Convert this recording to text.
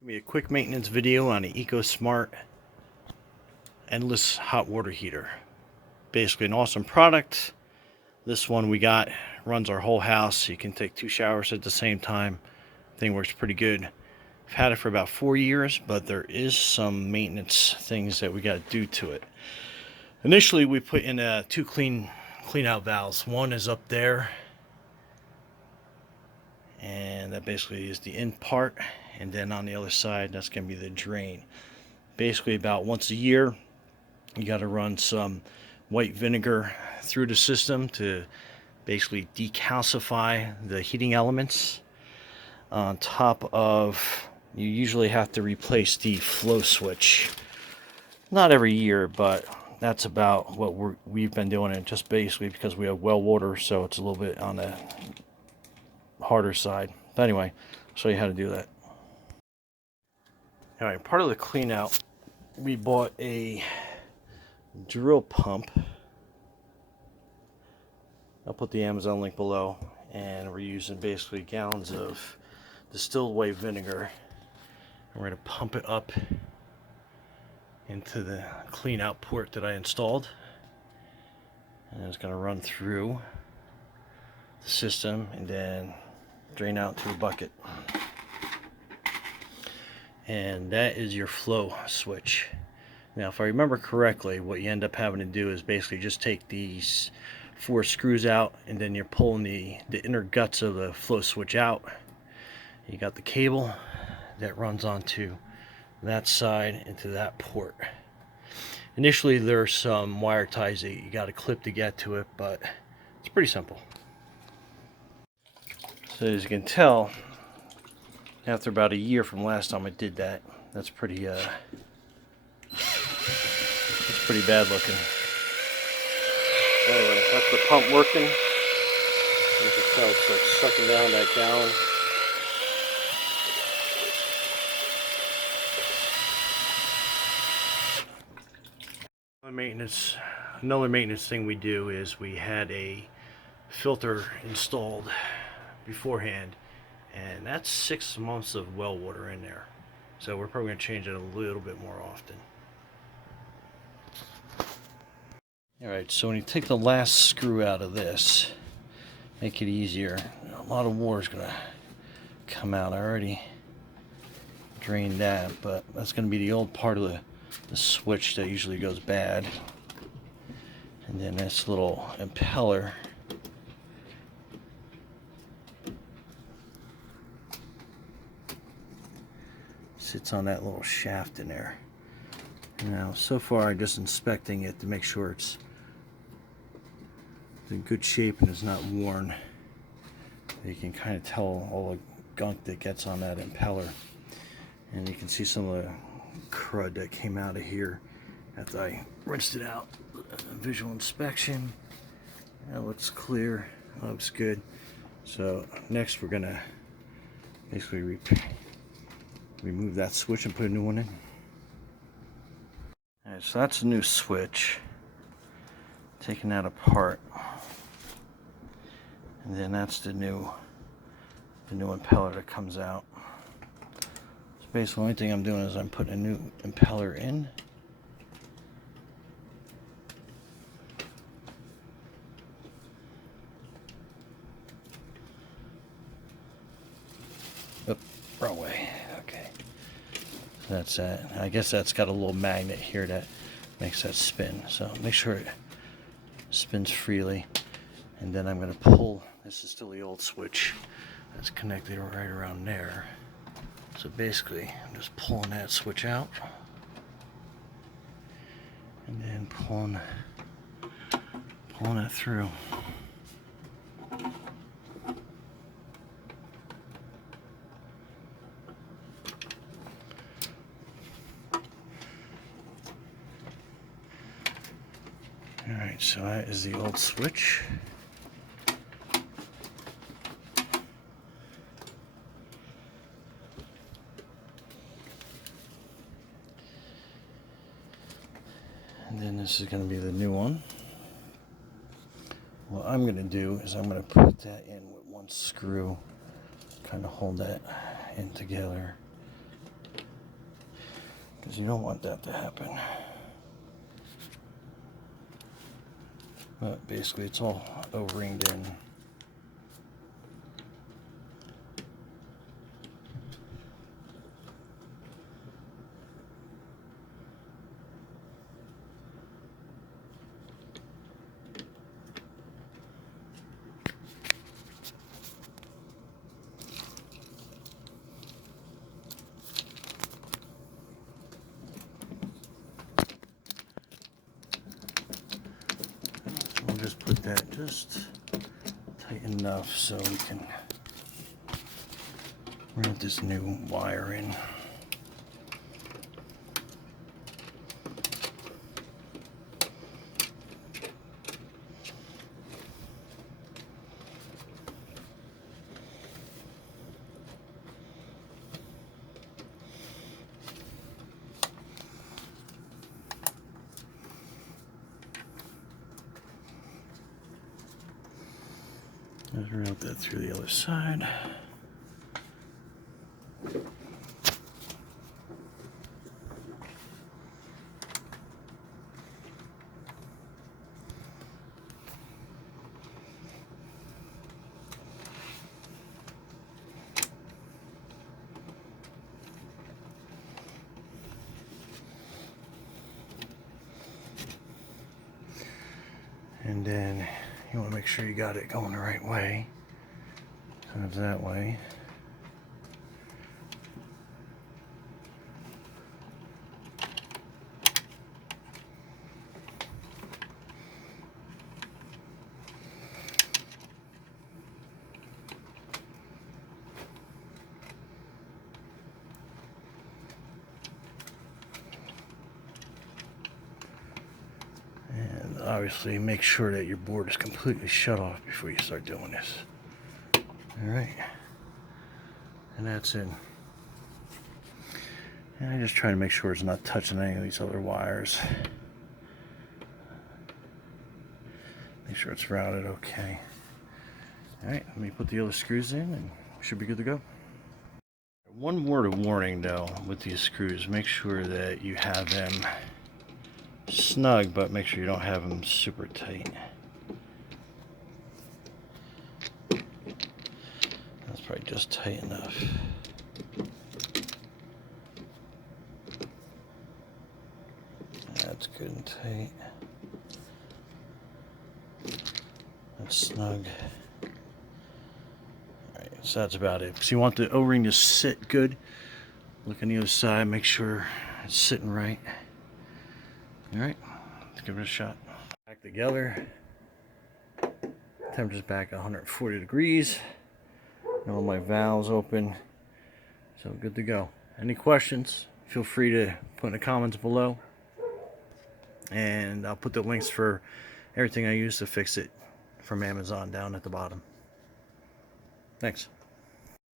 Give me a quick maintenance video on the EcoSmart endless hot water heater. Basically an awesome product. This one we got runs our whole house. You can take 2 showers at the same time. Thing works pretty good. I've had it for about 4 years, but there is some maintenance things that we got to do to it. Initially we put in 2 clean out valves. One is up there, and that basically is the in part, and then on the other side that's going to be the drain. Basically about once a year you got to run some white vinegar through the system to basically decalcify the heating elements. On top of, you usually have to replace the flow switch, not every year, but that's about what we've been doing it, just basically because we have well water, so it's a little bit on the harder side. But anyway, I'll show you how to do that. Alright, part of the clean out, we bought a drill pump. I'll put the Amazon link below, and we're using basically gallons of distilled white vinegar. And we're going to pump it up into the clean out port that I installed, and it's going to run through the system and then drain out to a bucket. And that is your flow switch. Now if I remember correctly, what you end up having to do is basically just take these 4 screws out, and then you're pulling the inner guts of the flow switch out. You got the cable that runs onto that side into that port. Initially there's some wire ties that you got to clip to get to it, but it's pretty simple. So as you can tell, after about a year from last time I did that, that's pretty bad looking. Anyway, that's the pump working. You can tell it's like sucking down that gallon. Another maintenance thing we do is we had a filter installed beforehand, and that's 6 months of well water in there, so we're probably going to change it a little bit more often. Alright, so when you take the last screw out of this, make it easier. A lot of water is going to come out. I already drained that, but that's going to be the old part of the switch that usually goes bad. And then this little impeller sits on that little shaft in there. Now so far I'm just inspecting it to make sure it's in good shape and is not worn. You can kind of tell all the gunk that gets on that impeller, and you can see some of the crud that came out of here after I rinsed it out. Visual inspection, that looks clear, that looks good. So next we're gonna basically remove that switch and put a new one in. Alright, so that's a new switch. Taking that apart, and then that's the new impeller that comes out. So basically the only thing I'm doing is I'm putting a new impeller in. Oh, wrong way. Okay. So that's that. I guess that's got a little magnet here that makes that spin. So make sure it spins freely. And then I'm going to pull, this is still the old switch that's connected right around there. So basically I'm just pulling that switch out and then pulling it through. Alright, so that is the old switch. And then this is going to be the new one. What I'm going to do is I'm going to put that in with one screw, kind of hold that in together. because you don't want that to happen. But basically it's all O-ringed in. We'll just put that just tight enough so we can run this new wire in. Just route that through the other side. And then you want to make sure you got it going the right way. So it's that way. And obviously make sure that your board is completely shut off before you start doing this. Alright. And that's it. And I just try to make sure it's not touching any of these other wires. Make sure it's routed okay. Alright, let me put the other screws in and we should be good to go. One word of warning though with these screws, make sure that you have them snug, but make sure you don't have them super tight. That's probably just tight enough. That's good and tight. That's snug. Alright, so that's about it. So you want the O-ring to sit good. Look on the other side, make sure it's sitting right. Alright, let's give it a shot. Back together. Temperature's back at 140 degrees. And all my valves open. So good to go. Any questions, feel free to put in the comments below. And I'll put the links for everything I use to fix it from Amazon down at the bottom. Thanks.